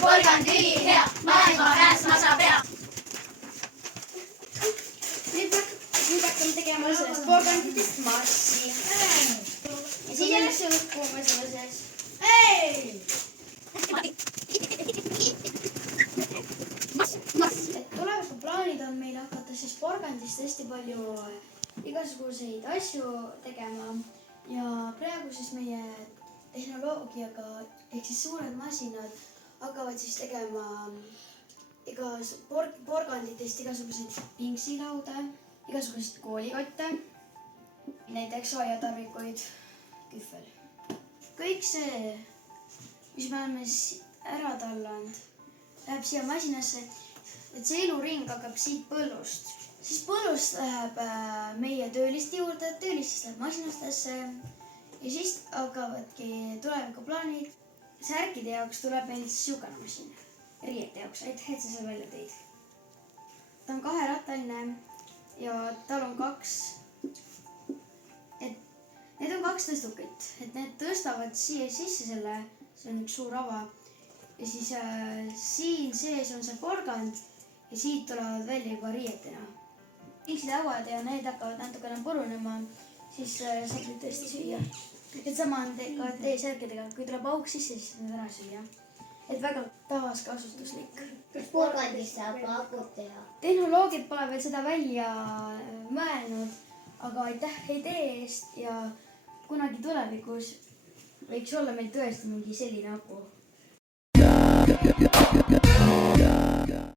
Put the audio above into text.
Porgandili hea, maailma päästmasa pea. Nüüd hakkame tegema sellest porganditest massi. Ja siis on suhkuma selles. Tulevikuplaanid on meil hakata siis porgandist hästi palju igasuguseid asju tegema. Ja praegu siis meie tehnoloogiaga ehk siis suured masinad hakkavad siis tegema porganditest igasuguseid pingsilaude, igasuguseid koolikotte, näiteks aiatarvikuid, kühvel. Kõik see, mis me oleme ära tallanud, läheb siia masinasse, et see eluring hakkab siit põllust. Siis põllust läheb meie tööliste juurde, töölistest läheb masinastesse ja siis hakkavadki tulevikuplaanid. Särkide jaoks tuleb meil siukene masin, riiete jaoks, et sa seal välja tõid. Ta on kaherattaline ja tal on need on kaks tõstukit, et need tõstavad siia sisse selle, see on üks suur ava. Ja siis siin sees on see porgand ja siit tulevad välja juba riietena. Pingsilauad ja need hakkavad natukene purunema, siis saab neid tõesti süüa. Et sama on ka T-särkidega, kui tuleb auk sisse, siis need ära süüa. Et väga taaskasutuslik. Kas porgandist saab akut teha? Tehnoloogid pole veel seda välja mõelnud, aga aitäh idee eest ja kunagi tulevikus võiks olla meil tõesti mingi selline aku.